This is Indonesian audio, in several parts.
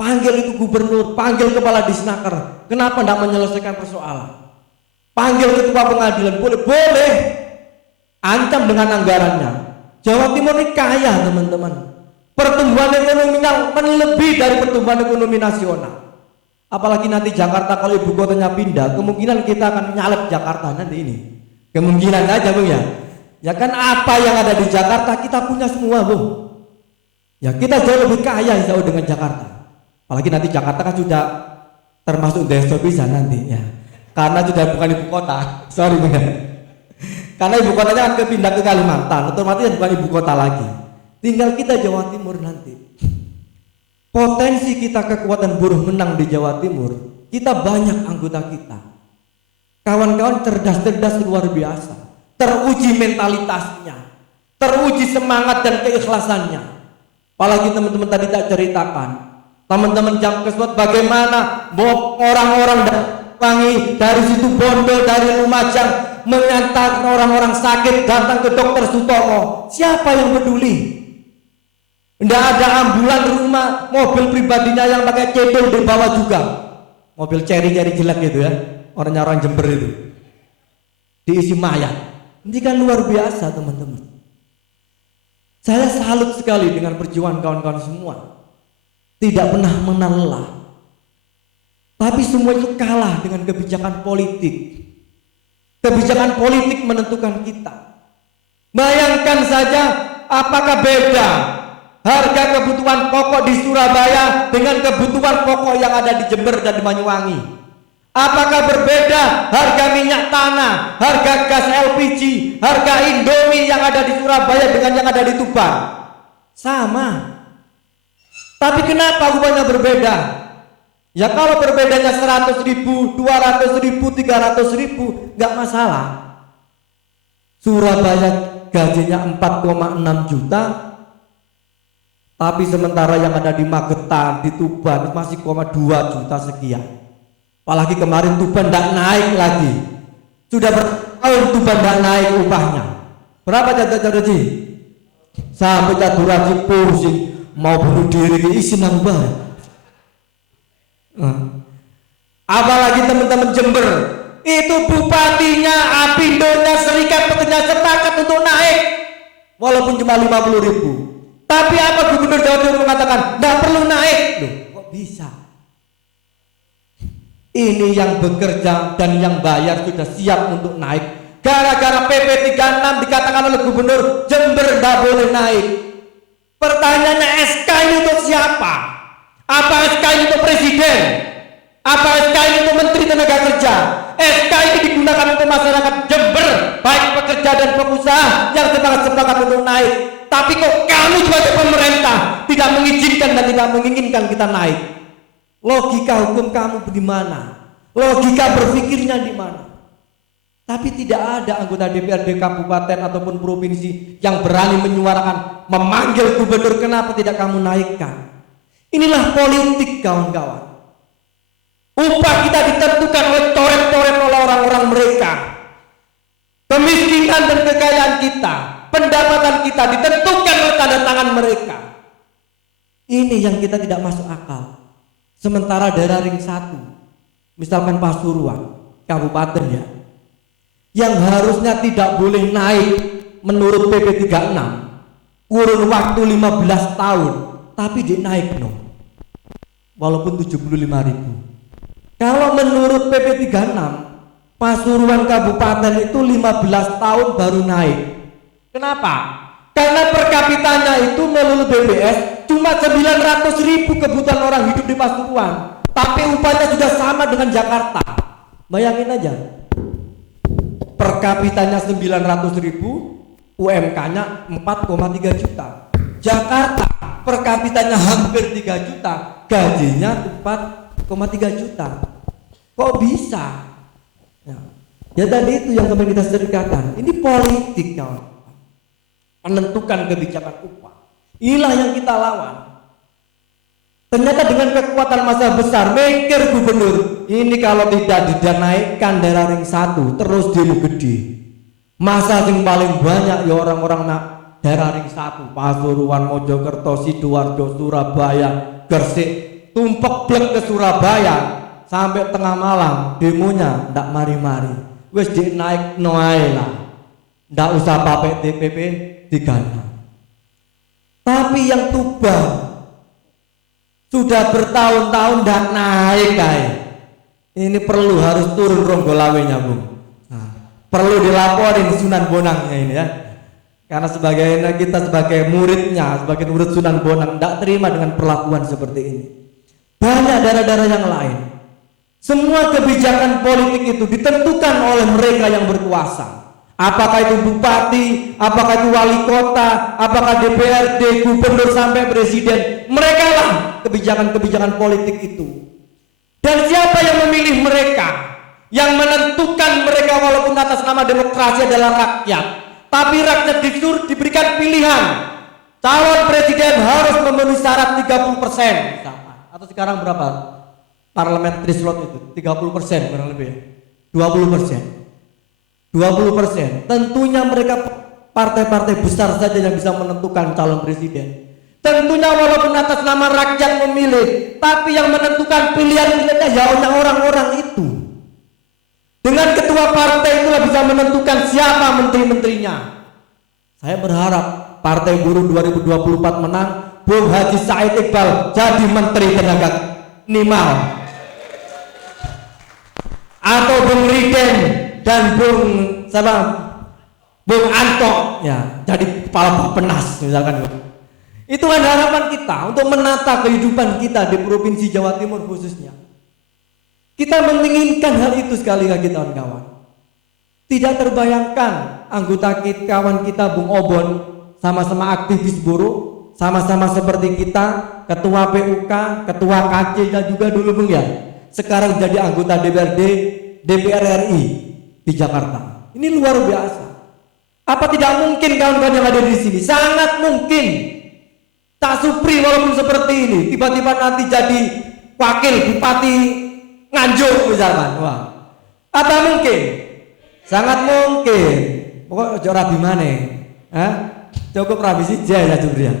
Panggil itu gubernur, panggil kepala disnaker. Kenapa tidak menyelesaikan persoalan? Panggil ketua pengadilan, boleh. Ancam dengan anggarannya. Jawa Timur ini kaya teman-teman. Pertumbuhan ekonominya melebihi dari pertumbuhan ekonomi nasional. Apalagi nanti Jakarta kalau ibu kotanya pindah, kemungkinan kita akan nyalep Jakarta nanti ini. Kemungkinan saja Bung ya. Ya kan apa yang ada di Jakarta kita punya semua Bung. Ya kita jauh lebih kaya jauh dengan Jakarta. Apalagi nanti Jakarta kan sudah termasuk desa bisa nanti ya. Karena sudah bukan ibu kota. Sorry Bung ya. Karena ibu kotanya kan kepindah ke Kalimantan, otomatis bukan ibu kota lagi. Tinggal kita Jawa Timur nanti. Potensi kita kekuatan buruh menang di Jawa Timur, kita banyak anggota kita. Kawan-kawan cerdas-cerdas luar biasa, teruji mentalitasnya, teruji semangat dan keikhlasannya. Apalagi teman-teman tadi tak ceritakan, teman-teman jam kesempatan bagaimana orang-orang Wangi dari situ Bondo, dari Lumajang mengantar orang-orang sakit datang ke dokter Sutomo. Siapa yang peduli? Tidak ada ambulan rumah, mobil pribadinya yang pakai cedol dibawa juga. Mobil ceri-ceri jelek gitu ya, orang Jember itu. Diisi mayat. Ini kan luar biasa teman-teman. Saya salut sekali dengan perjuangan kawan-kawan semua. Tidak pernah menang. Tapi semua itu kalah dengan kebijakan politik. Kebijakan politik menentukan kita. Bayangkan saja apakah beda harga kebutuhan pokok di Surabaya dengan kebutuhan pokok yang ada di Jember dan di Banyuwangi. Apakah berbeda harga minyak tanah, harga gas LPG, harga Indomie yang ada di Surabaya dengan yang ada di Tuban? Sama. Tapi kenapa upahnya berbeda? Ya kalau berbedanya 100.000, 200.000, 300.000 nggak masalah. Surabaya gajinya 4,6 juta, tapi sementara yang ada di Magetan, di Tuban masih 2 juta sekian. Apalagi kemarin Tuban tidak naik lagi. Sudah bertahun Tuban tidak naik upahnya. Berapa jatuh Ji? Sampai jatuh Raji pusing, mau bunuh diri isi nambah. Apalagi teman-teman Jember, itu bupatinya, apindonya, serikat pekerja sepakat untuk naik walaupun cuma 50.000. Tapi apa gubernur Jawa Timur mengatakan tidak perlu naik? Loh, kok bisa? Ini yang bekerja dan yang bayar sudah siap untuk naik. Gara-gara PP 36 dikatakan oleh gubernur Jember tidak boleh naik. Pertanyaannya, SK ini untuk siapa? Apa SK ini untuk presiden? Apa SK ini untuk menteri tenaga kerja? SK ini digunakan untuk masyarakat Jember, baik pekerja dan pengusaha yang sepakat untuk naik. Tapi kok kamu sebagai pemerintah tidak mengizinkan dan tidak menginginkan kita naik? Logika hukum kamu di mana? Logika berpikirnya di mana? Tapi tidak ada anggota DPRD kabupaten ataupun provinsi yang berani menyuarakan, memanggil gubernur, kenapa tidak kamu naikkan? Inilah politik kawan-kawan. Upah kita ditentukan oleh coret-coret oleh orang-orang mereka. Kemiskinan dan kekayaan kita, pendapatan kita ditentukan oleh tanda tangan mereka. Ini yang kita tidak masuk akal. Sementara daerah ring 1, misalkan Pasuruan, kabupaten ya, yang harusnya tidak boleh naik menurut PP 36, kurun waktu 15 tahun, tapi dia naik no. Walaupun 75.000. Kalau menurut PP 36, Pasuruan kabupaten itu 15 tahun baru naik. Kenapa? Karena per kapitanya itu menurut BPS cuma 900.000 kebutuhan orang hidup di Pasuruan, tapi upahnya sudah sama dengan Jakarta. Bayangin aja, per kapitanya 900.000, UMK-nya 4,3 juta. Jakarta per kapitanya hampir 3 juta, gajinya 4,3 juta. Kok bisa? Ya tadi itu yang kemarin kita ceritakan. Ini politik kawan. Menentukan kebijakan upah. Inilah yang kita lawan. Ternyata dengan kekuatan massa besar, mikir gubernur, ini kalau tidak dinaikkan daerah ring 1 terus demo gede. Masa yang paling banyak ya orang-orang daerah ring 1, Pasuruan, Mojokerto, Sidoarjo, Surabaya, Gresik, tumpek blek ke Surabaya sampai tengah malam demonya ndak mari-mari. Wis naik noai lah. Ndak usah pakai TPP 36. Tapi yang Tuban sudah bertahun-tahun ndak naik kayak. Ini perlu harus turun ronggolawenya, Bung. Perlu dilaporin Sunan Bonangnya ini ya, karena kita sebagai muridnya, sebagai murid Sunan Bonang tidak terima dengan perlakuan seperti ini. Banyak daerah-daerah yang lain, semua kebijakan politik itu ditentukan oleh mereka yang berkuasa. Apakah itu bupati, apakah itu wali kota, apakah DPRD, gubernur sampai presiden, mereka lah kebijakan-kebijakan politik itu. Dan siapa yang memilih mereka? Yang menentukan mereka walaupun atas nama demokrasi adalah rakyat, tapi rakyat diberikan pilihan. Calon presiden harus memenuhi syarat 30%. Atau sekarang berapa? Parliamentary slot itu 30% kurang lebih ya. 20%. Tentunya mereka partai-partai besar saja yang bisa menentukan calon presiden. Tentunya walaupun atas nama rakyat memilih, tapi yang menentukan pilihan-pilihannya ya orang-orang itu. Dengan ketua partai itulah bisa menentukan siapa menteri-menterinya. Saya berharap Partai Buruh 2024 menang, Bung Haji Said Iqbal jadi Menteri Tenaga Minimal, atau Bung Riden dan Bung Anto ya jadi Kepala Bappenas misalkan. Itu kan harapan kita untuk menata kehidupan kita di Provinsi Jawa Timur khususnya. Kita menginginkan hal itu sekali lagi kawan-kawan. Tidak terbayangkan anggota kawan kita Bung Obon sama-sama aktivis buruh, sama-sama seperti kita, ketua PUK, ketua KC dan juga dulu Bung ya. Sekarang jadi anggota DPR RI di Jakarta. Ini luar biasa. Apa tidak mungkin kawan-kawan yang ada di sini? Sangat mungkin. Cak Supri walaupun seperti ini, tiba-tiba nanti jadi wakil bupati Nganjuk misalkan, wah, apa mungkin? Sangat mungkin. Pokoknya ojo rabi maneh, cukup rabi sija ya Jumria.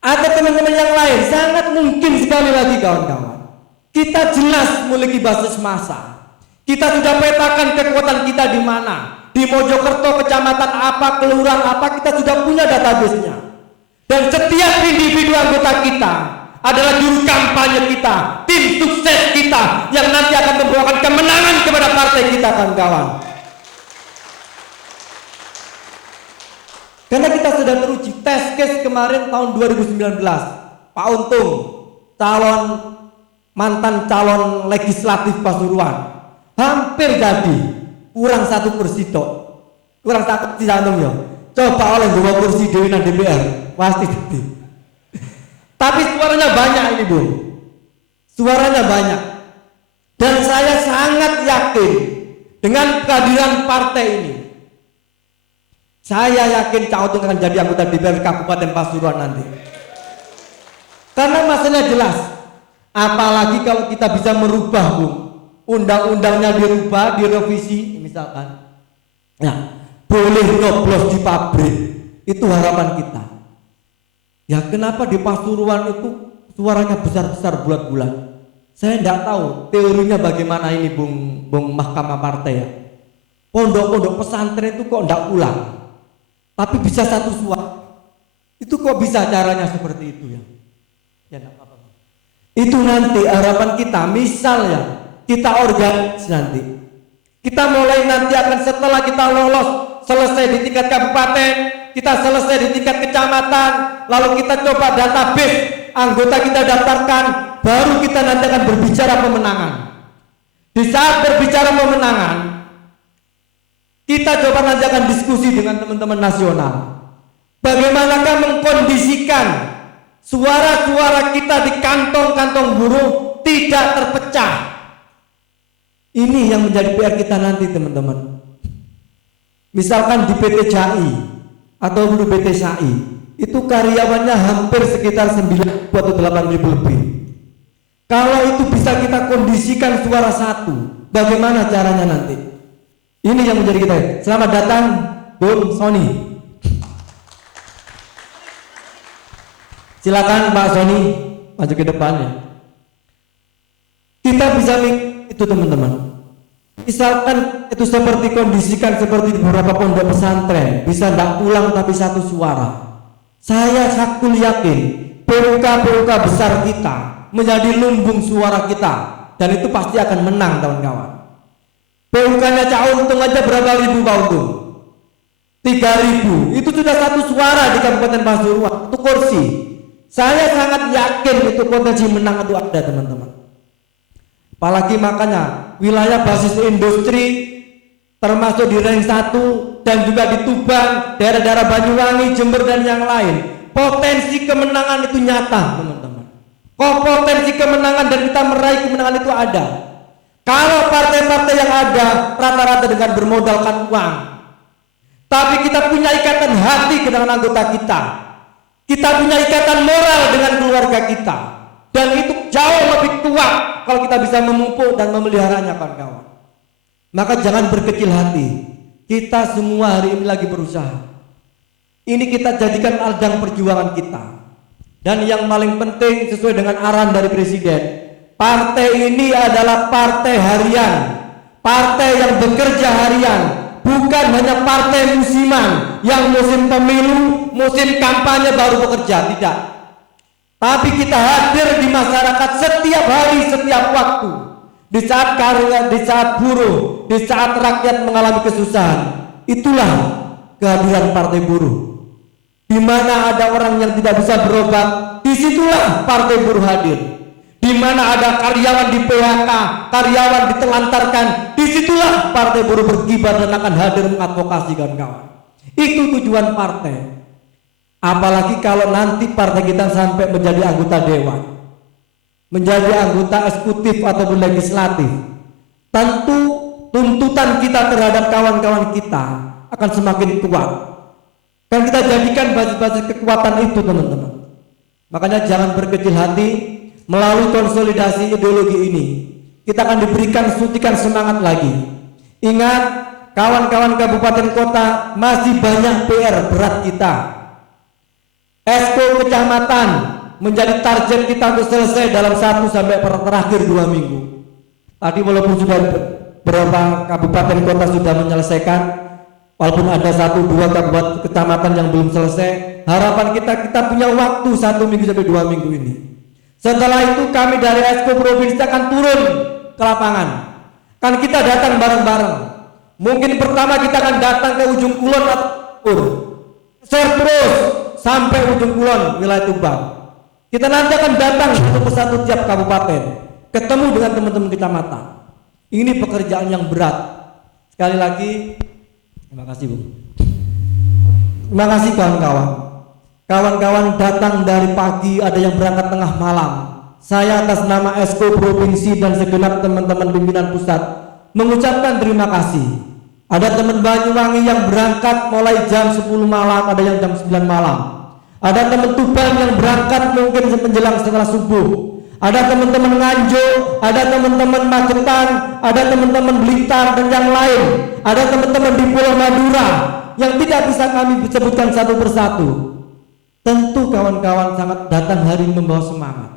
Ada teman-teman yang lain, sangat mungkin sekali lagi kawan-kawan. Kita jelas memiliki basis massa. Kita sudah petakan kekuatan kita di mana. Di Mojokerto, kecamatan apa, kelurahan apa, kita sudah punya database-nya. Dan setiap individu anggota kita adalah juru kampanye kita, tim sukses kita yang nanti akan membawakan kemenangan kepada partai kita kawan-kawan. Karena kita sudah teruji test case kemarin tahun 2019, Pak Untung mantan calon legislatif Pasuruan hampir jadi, kurang 1 kursi tok, kurang 1 kursi ya. Coba oleh 2 kursi Dewi dan DPR pasti jadi. Tapi suaranya banyak ini Bung, suaranya banyak, dan saya sangat yakin dengan kehadiran partai ini. Saya yakin Cak Untung akan jadi anggota DPR Kabupaten Pasuruan nanti. Karena masalahnya jelas, apalagi kalau kita bisa merubah Bung, undang-undangnya dirubah, direvisi misalkan. Nah, boleh nyoblos di pabrik, itu harapan kita. Ya kenapa di Pasuruan itu suaranya besar-besar bulat-bulat? Saya tidak tahu teorinya bagaimana ini Bung Mahkamah Partai ya. Pondok-pondok pesantren itu kok tidak pulang, tapi bisa satu suara. Itu kok bisa caranya seperti itu ya? Ya tidak apa-apa. Itu nanti harapan kita, misalnya kita organisasi nanti. Kita mulai nanti akan setelah kita lolos, selesai di tingkat kabupaten, kita selesai di tingkat kecamatan, lalu kita coba database, anggota kita daftarkan, baru kita nanti akan berbicara pemenangan. Di saat berbicara pemenangan, kita coba nanti akan diskusi dengan teman-teman nasional. Bagaimanakah mengkondisikan suara-suara kita di kantong-kantong buruh tidak terpecah. Ini yang menjadi PR kita nanti teman-teman. Misalkan di PT JAI atau di PT SAI itu karyawannya hampir sekitar 9 atau 8 ribu lebih. Kalau itu bisa kita kondisikan suara satu, bagaimana caranya nanti? Ini yang menjadi kita. Selamat datang Bung Sony. Silakan Pak Sony. maju ke depannya. Kita bisa itu teman-teman. Misalkan itu seperti kondisikan seperti di beberapa pondok pesantren, bisa tidak pulang tapi satu suara. Saya hakul yakin PUK besar kita menjadi lumbung suara kita, dan itu pasti akan menang kawan-kawan. PUK-nya Cak Untung aja berapa ribu Pak Untung? 3.000, itu sudah satu suara di Kabupaten Pasuruan, itu kursi. Saya sangat yakin itu potensi menang itu ada teman-teman. Apalagi makanya wilayah basis industri termasuk di Reng 1 dan juga di Tuban, daerah-daerah Banyuwangi, Jember dan yang lain, potensi kemenangan itu nyata teman-teman. Kok potensi kemenangan dan kita meraih kemenangan itu ada. Kalau partai-partai yang ada rata-rata dengan bermodalkan uang, tapi kita punya ikatan hati dengan anggota kita, kita punya ikatan moral dengan keluarga kita, dan itu jauh lebih kuat kalau kita bisa memupuk dan memeliharanya kawan-kawan. Maka jangan berkecil hati. Kita semua hari ini lagi berusaha. Ini kita jadikan ladang perjuangan kita. Dan yang paling penting sesuai dengan arahan dari Presiden, partai ini adalah partai harian, partai yang bekerja harian, bukan hanya partai musiman yang musim pemilu, musim kampanye baru bekerja, tidak. Tapi kita hadir di masyarakat setiap hari, setiap waktu. Di saat karya, di saat buruh, di saat rakyat mengalami kesusahan, itulah kehadiran partai buruh. Di mana ada orang yang tidak bisa berobat, disitulah partai buruh hadir. Di mana ada karyawan di PHK, karyawan ditelantarkan, disitulah partai buruh berkibar dan akan hadir mengadvokasi kawan-kawan. Itu tujuan partai. Apalagi kalau nanti partai kita sampai menjadi anggota dewan, menjadi anggota eksekutif ataupun legislatif, tentu tuntutan kita terhadap kawan-kawan kita akan semakin kuat. Kan kita jadikan basis-basis kekuatan itu teman-teman. Makanya jangan berkecil hati. Melalui konsolidasi ideologi ini kita akan diberikan suntikan semangat lagi. Ingat kawan-kawan kabupaten kota, masih banyak PR berat kita. Esko kecamatan menjadi target kita untuk selesai dalam 1 sampai terakhir 2 minggu. Tadi walaupun sudah beberapa kabupaten kota sudah menyelesaikan, walaupun ada 1-2 kabupaten kecamatan yang belum selesai, harapan kita punya waktu 1 minggu sampai 2 minggu ini. Setelah itu kami dari Esko Provinsi akan turun ke lapangan. Kan kita datang bareng-bareng. Mungkin pertama kita akan datang ke ujung kulon atau share terus sampai ujung kulon wilayah Tuban. Kita nanti akan datang satu persatu tiap kabupaten, ketemu dengan teman-teman kecamatan. Ini pekerjaan yang berat. Sekali lagi, terima kasih Bu. Terima kasih kawan-kawan. Kawan-kawan datang dari pagi, ada yang berangkat tengah malam. Saya atas nama Esko Provinsi dan segenap teman-teman pimpinan pusat mengucapkan terima kasih. Ada teman Banyuwangi yang berangkat mulai jam 10 malam, ada yang jam 9 malam. Ada teman Tuban yang berangkat mungkin menjelang setelah subuh. Ada teman-teman Nganjuk, ada teman-teman Magetan, ada teman-teman Blitar dan yang lain. Ada teman-teman di Pulau Madura yang tidak bisa kami sebutkan satu persatu. Tentu kawan-kawan sangat datang hari membawa semangat.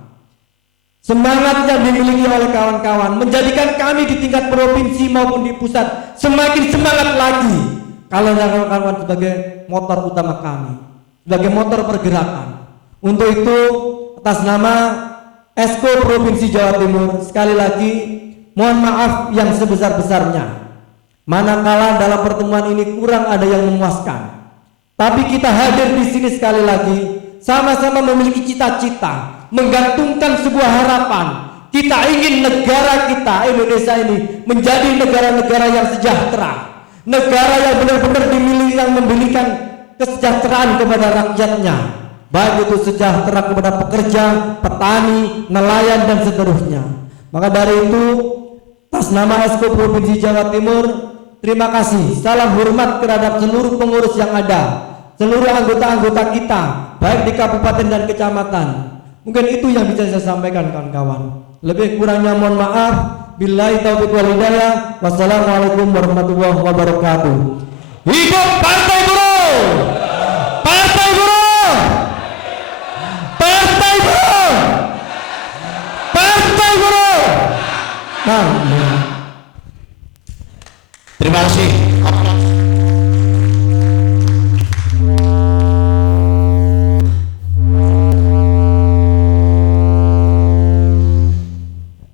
Semangat yang dimiliki oleh kawan-kawan menjadikan kami di tingkat provinsi maupun di pusat semakin semangat lagi. Kalau kawan-kawan sebagai motor utama kami, sebagai motor pergerakan. Untuk itu atas nama Esko Provinsi Jawa Timur sekali lagi mohon maaf yang sebesar-besarnya. Manakala dalam pertemuan ini kurang ada yang memuaskan. Tapi kita hadir di sini sekali lagi sama-sama memiliki cita-cita, menggantungkan sebuah harapan. Kita ingin negara kita Indonesia ini menjadi negara-negara yang sejahtera, negara yang benar-benar dimiliki, yang memberikan kesejahteraan kepada rakyatnya, baik itu sejahtera kepada pekerja, petani, nelayan dan seterusnya. Maka dari itu atas nama Esko Provinsi Jawa Timur, terima kasih, salam hormat terhadap seluruh pengurus yang ada, seluruh anggota-anggota kita, baik di kabupaten dan kecamatan. Mungkin itu yang bisa saya sampaikan kawan-kawan. Lebih kurangnya mohon maaf. Billahi taufiq wal hidayah. Wassalamualaikum warahmatullahi wabarakatuh. Hidup Partai Buruh! Partai Buruh! Partai Buruh! Nah, Terima kasih.